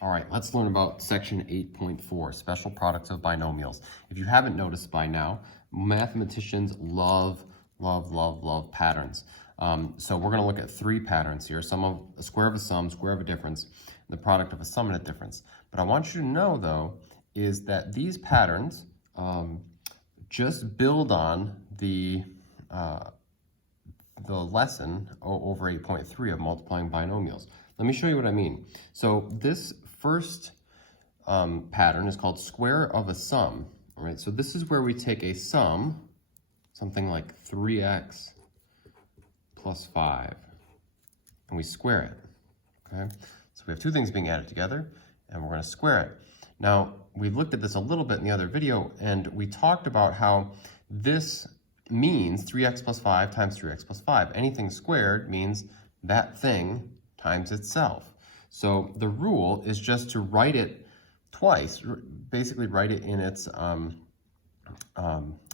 All right, let's learn about section 8.4, special products of binomials. If you haven't noticed by now, mathematicians love patterns. So we're going to look at three patterns here, a square of a sum, square of a difference, and the product of a sum and a difference. But I want you to know, though, is that these patterns just build on the lesson over 8.3 of multiplying binomials. Let me show you what I mean. So this first pattern is called square of a sum. All right, so this is where we take a sum, something like 3x plus 5, and we square it. Okay, so we have two things being added together, and we're going to square it. Now, we looked at this a little bit in the other video, and we talked about how this means 3x plus 5 times 3x plus 5. Anything squared means that thing times itself. So the rule is just to write it twice, basically write it in its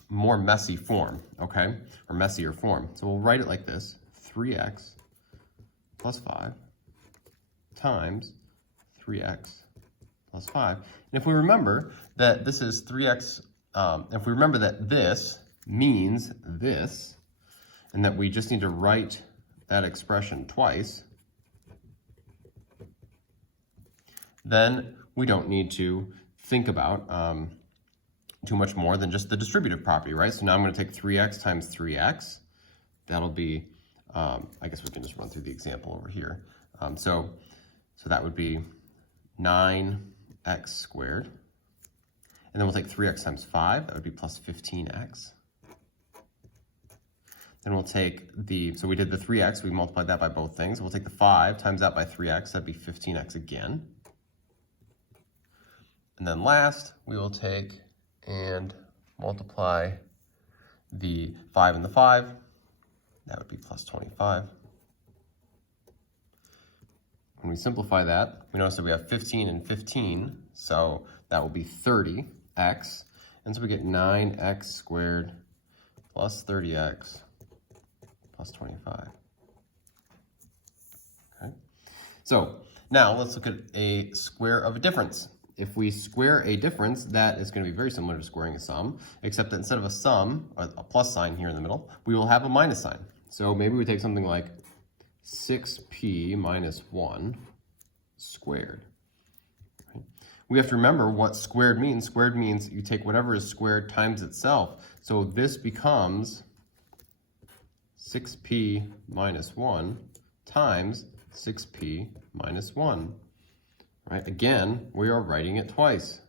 more messy form, okay, or messier form. So we'll write it like this: 3x plus 5 times 3x plus 5. And if we remember that this is 3x, if we remember that this means this, and that we just need to write that expression twice, then we don't need to think about too much more than just the distributive property, right? So now I'm going to take 3x times 3x. That'll be, I guess we can just run through the example over here. So that would be 9x squared. And then we'll take 3x times 5. That would be plus 15x. Then we'll take so we did the 3x, we multiplied that by both things. We'll take the 5 times that by 3x, that'd be 15x again. And then last, we will take and multiply the 5 and the 5. That would be plus 25. When we simplify that, we notice that we have 15 and 15, so that will be 30x. And so we get 9x squared plus 30x plus 25. Okay. So now let's look at a square of a difference. If we square a difference, that is going to be very similar to squaring a sum, except that instead of a sum, a plus sign here in the middle, we will have a minus sign. So maybe we take something like 6p minus 1 squared. Right? We have to remember what squared means. Squared means you take whatever is squared times itself. So this becomes 6p minus 1 times 6p minus 1. Right? Again, we are writing it twice.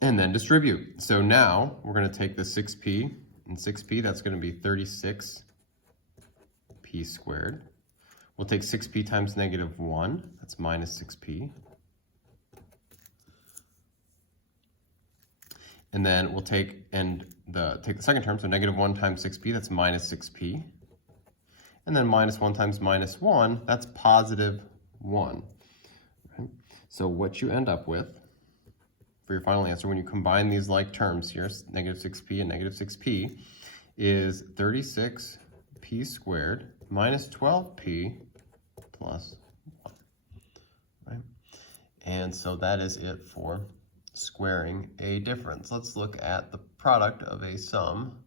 And then distribute. So now we're going to take the 6p and 6p, that's going to be 36p squared. We'll take 6p times negative 1, that's minus 6p. And then we'll take the second term, so negative 1 times 6p, that's minus 6p. And then minus 1 times minus 1, that's positive 1. Okay. So what you end up with for your final answer when you combine these like terms here, negative 6p and negative 6p, is 36p squared minus 12p plus 1. Right? And so that is it for squaring a difference. Let's look at the product of a sum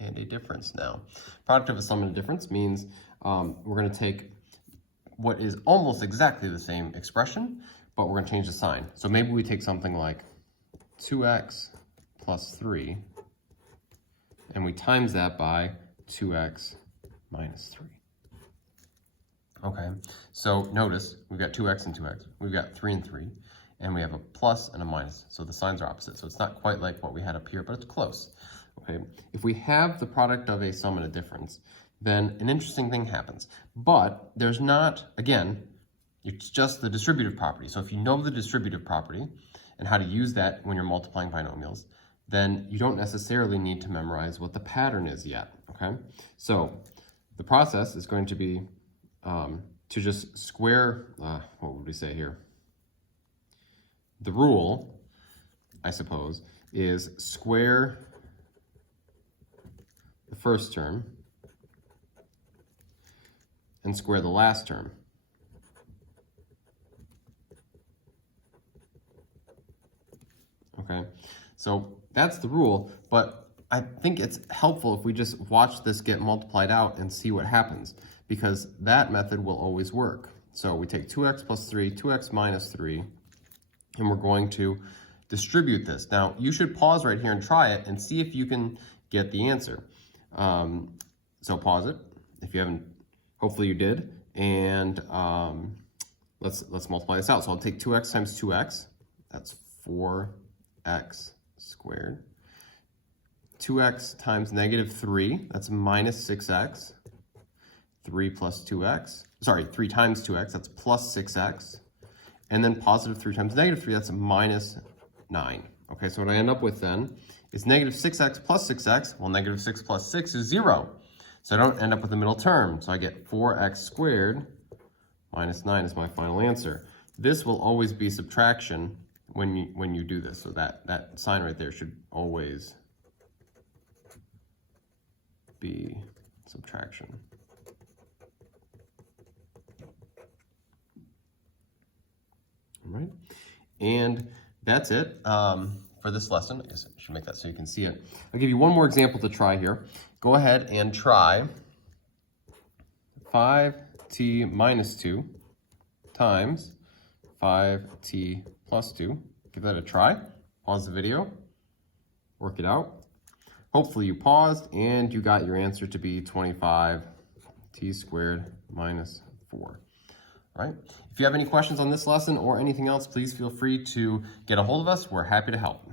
and a difference now. Product of a sum and a difference means we're going to take what is almost exactly the same expression, but we're going to change the sign. So maybe we take something like 2x plus 3, and we times that by 2x minus 3. Okay, so notice we've got 2x and 2x, we've got 3 and 3, and we have a plus and a minus. So the signs are opposite. So it's not quite like what we had up here, but it's close. Okay, if we have the product of a sum and a difference, then an interesting thing happens. But there's not, again, it's just the distributive property. So if you know the distributive property and how to use that when you're multiplying binomials, then you don't necessarily need to memorize what the pattern is yet, okay? So the process is going to be to just square, what would we say here? The rule, I suppose, is square the first term and square the last term. So that's the rule, but I think it's helpful if we just watch this get multiplied out and see what happens, because that method will always work. So we take 2x plus 3, 2x minus 3, and we're going to distribute this. Now, you should pause right here and try it and see if you can get the answer. So pause it if you haven't, hopefully you did, and let's multiply this out. So I'll take 2x times 2x, that's 4x squared. 2x times negative 3, that's minus 6x. 3 plus 2x, sorry, 3 times 2x, that's plus 6x. And then positive 3 times negative 3, that's minus 9. Okay, so what I end up with then is negative 6x plus 6x. Well, negative 6 plus 6 is 0. So I don't end up with the middle term. So I get 4x squared minus 9 is my final answer. This will always be subtraction when you do this. So that sign right there should always be subtraction. All right, and that's it for this lesson. I guess I should make that so you can see it. I'll give you one more example to try here. Go ahead and try 5t minus 2 times 5t plus 2. Give that a try. Pause the video, work it out. Hopefully you paused and you got your answer to be 25t squared minus 4. All right. If you have any questions on this lesson or anything else, please feel free to get a hold of us. We're happy to help.